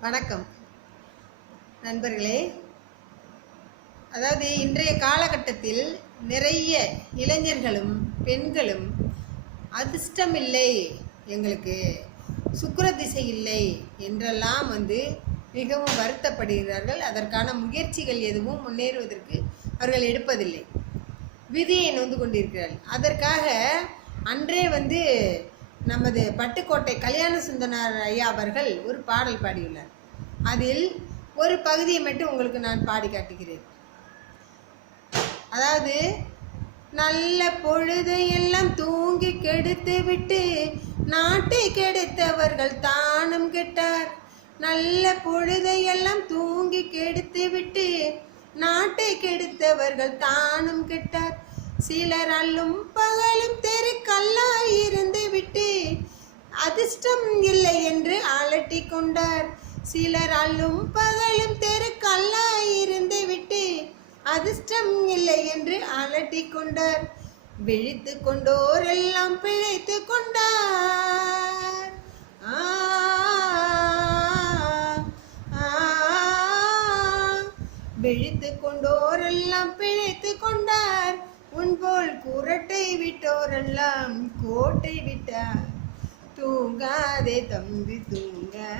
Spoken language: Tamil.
வணக்கம். நண்பர்களே அதாவது இன்றைய காலகட்டத்தில் நிறைய இளைஞர்களும் பெண்களும் அதிர்ஷ்டம் இல்லை எங்களுக்கு சுக்கர திசை இல்லை என்றெல்லாம் வந்து மிகவும் வருத்தப்படுகிறார்கள். அதற்கான முயற்சிகள் எதுவும் முன்னேறுவதற்கு அவர்கள் எடுப்பதில்லை. விதியை நொந்து கொண்டிருக்கிறார்கள். அதற்காக அன்றே வந்து நமது பட்டுக்கோட்டை கல்யாண சுந்தனார் ஐயா அவர்கள் ஒரு பாடல் பாடியுள்ளார். அதில் ஒரு பகுதியை மட்டும் உங்களுக்கு நான் பாடி காட்டுகிறேன். அதாவது நல்ல பொழுதையெல்லாம் தூங்கி கெடுத்து விட்டு நாட்டை கெடுத்தவர்கள் தானும் கெட்டார். நல்ல பொழுதையெல்லாம் தூங்கி கெடுத்து விட்டு நாட்டை கெடுத்தவர்கள் தானும் கெட்டார். சிலர் அல்லும் பகலும் அதிர்ஷ்டம் இல்லை என்று அலட்டி கொண்டார். சிலர் அல்லும் பகலும் தெருக்கல்லா இருந்து விட்டு அதிர்ஷ்டம் இல்லை என்று அலட்டி கொண்டார். விழித்து கொண்டோர் எல்லாம் பிழைத்து கொண்டார். ஆ, ஆ, எல்லாம் பிழைத்து கொண்டார். உன்போல் குரட்டை விட்டோரெல்லாம் கோட்டை விட்டார். तूंगा रे तंबी तूंगा